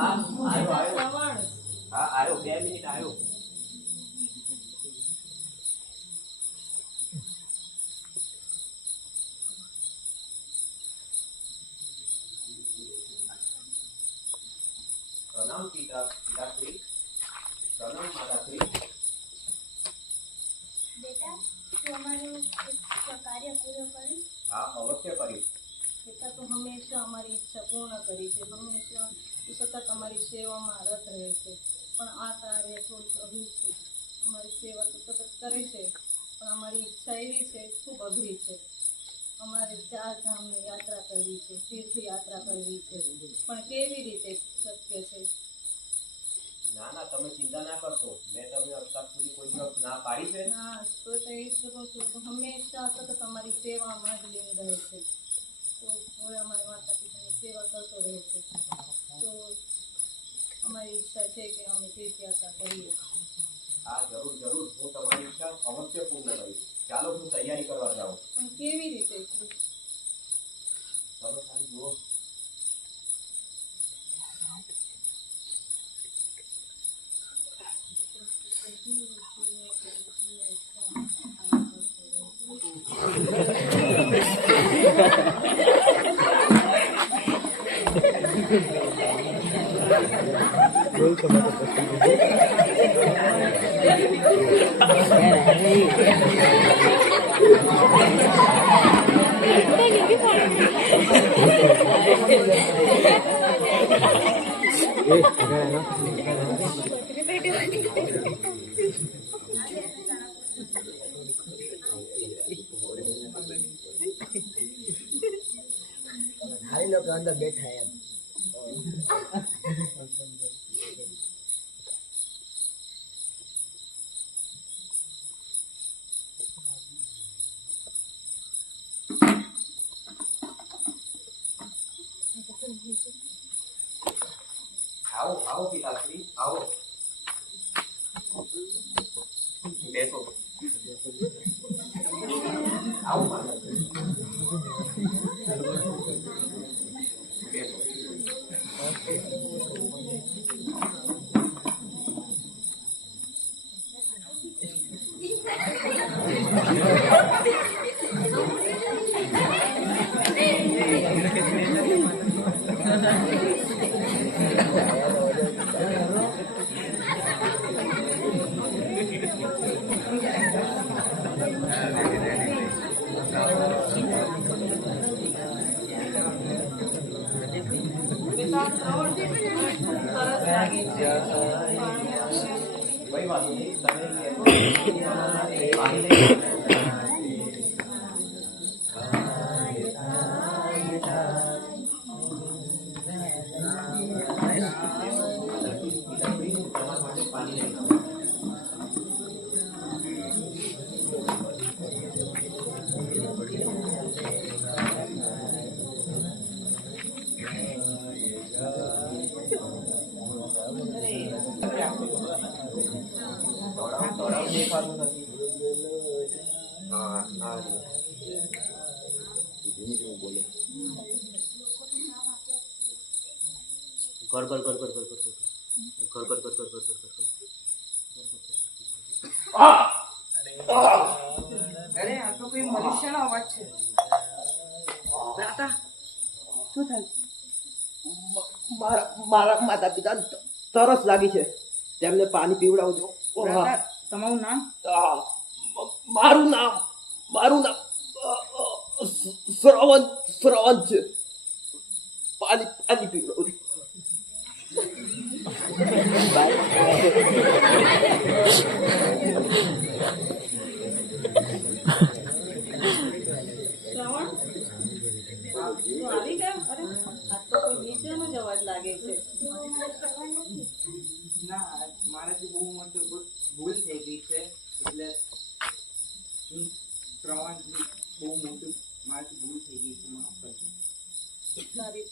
હા આવ્યો શ્રવણ હા આવ્યો 2 મિનિટ આવ્યો પ્રણામ પિતાશ્રી પ્રણામ માતાશ્રી બેટા તું અમારું કાર્ય પૂરું કર્યું? હા અવશ્ય કર્યું બેટા તો હંમેશા અમારી ઈચ્છા પૂર્ણ કરી છે હંમેશા તું સતત અમારી સેવામાં રત રહે છે પણ આ કાર્ય થોડુંક અઘરું છે અમારી સેવા તો સતત કરે છે પણ અમારી ઈચ્છા એવી છે ખૂબ અઘરી છે અમારે 4 ધામની યાત્રા કરવી છે તીર્થયાત્રા કરવી છે પણ કેવી રીતે શક્ય છે? ના ના તમે ચિંતા ના કરશો મેં તમને અત્યાર સુધી કોઈ દિવસ ના પાડી છે ના તો એ જ કહું છું તો હંમેશા સતત અમારી સેવામાં જ લીન રહે છે તો હવે અમારા માતા પિતાની સેવા કરતો રહે છે તો અમારી ઈચ્છા છે કે અમે તીર્થયાત્રા કરીએ. હા જરૂર જરૂર હું તમારી ઈચ્છા અવશ્ય પૂર્ણ કરીશ ચાલો હું તૈયારી કરવા જાઉં પણ કેવી રીતે? ચાલો ખાલી જુઓ હારી લોકો અંદર બેઠા એમ આવો આવો પિતાશ્રી આવો બેસો આવો માતાશ્રી બેસો સરસ લાગે છે કઈ વાત નહીં તમે પાણી લઈ તમારા માટે પાણી લઈ તળાવ દેખાતું નથી હા હા બોલે ઘર ઘર ઘર ઘર ઘર ઘર ઘર ઘર ઘર ઘર ઘર ઘર ઘર અરે આ તો કોઈ મનુષ્યનો અવાજ છે. દાદા શું થાય? મારા માતા પિતા તરસ લાગી છે તેમને પાણી પીવડાવજો દાદા તમારું નામ? મારું નામ શ્રવણ છે પાણી પીવડાવજો શ્રવણ તું આવી ગયો? અરે આ તો કોઈ બીજાનો જ અવાજ લાગે છે. ના મારાથી બહુ મોટી ભૂલ થઈ ગઈ છે એટલે શ્રવણજી બહુ મોટું મારાથી ભૂલ થઈ ગઈ છે માફ કરજો. તારી